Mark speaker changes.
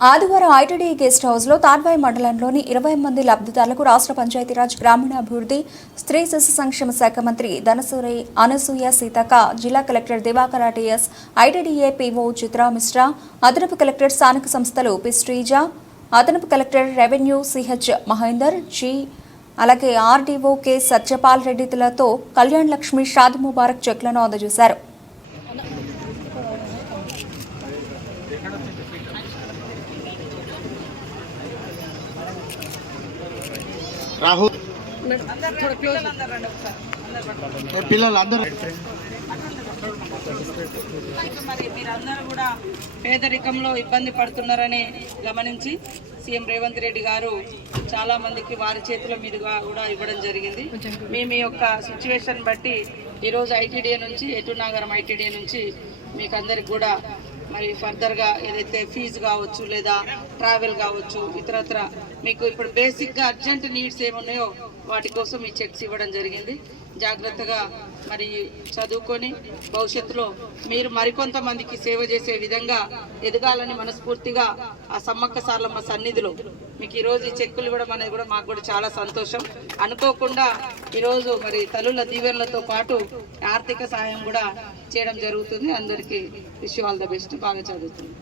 Speaker 1: ఆదివారం ITD guest హౌస్లో తాడ్వాయి మండలంలోని ఇరవై మంది లబ్ధిదారులకు రాష్ట్ర పంచాయతీరాజ్ గ్రామీణాభివృద్ధి స్త్రీ శిశు సంక్షేమ శాఖ మంత్రి ధనసూరి అనసూయ సీతక జిల్లా collector Divakar TS ITDA PO Chitra Mishra అదనపు కలెక్టర్ స్థానిక సంస్థలు పి శ్రీజ అదనపు collector revenue CH Mahender ji అలాగే ఆర్డీఓ కె సత్యపాల్ రెడ్డిలతో కళ్యాణ్ లక్ష్మి షాద్ ముబారక్ చెక్లను అందజేశారు.
Speaker 2: రాహుల్. పిల్లలు
Speaker 3: అందరూ? మరి మీరందరూ కూడా పేదరికంలో ఇబ్బంది పడుతున్నారని గమనించి సీఎం రేవంత్ రెడ్డి గారు చాలా మందికి వారి చేతుల మీదుగా కూడా ఇవ్వడం జరిగింది. మీ మీ యొక్క సిచ్యువేషన్ బట్టి ఈరోజు ఐటీడీఏ నుంచి ఎటునాగరం ఐటీడీఏ నుంచి మీకు అందరికి కూడా మరి ఫర్దర్గా ఏదైతే ఫీజు కావచ్చు లేదా ట్రావెల్ కావచ్చు ఇతరత్ర మీకు ఇప్పుడు బేసిక్గా అర్జెంట్ నీడ్స్ ఏమున్నాయో వాటి కోసం ఈ చెక్స్ ఇవ్వడం జరిగింది. జాగ్రత్తగా మరి చదువుకొని భవిష్యత్తులో మీరు మరికొంతమందికి సేవ చేసే విధంగా ఎదగాలని మనస్ఫూర్తిగా ఆ సమ్మక్క సార్లమ్మ సన్నిధిలో మీకు ఈరోజు ఈ చెక్కులు ఇవ్వడం అనేది కూడా మాకు కూడా చాలా సంతోషం. అనుకోకుండా ఈరోజు మరి తల్లుల దీవెనలతో పాటు ఆర్థిక సహాయం కూడా చేయడం జరుగుతుంది. అందరికీ విష్ ఆల్ ద బెస్ట్. బాగా చదువుతుంది.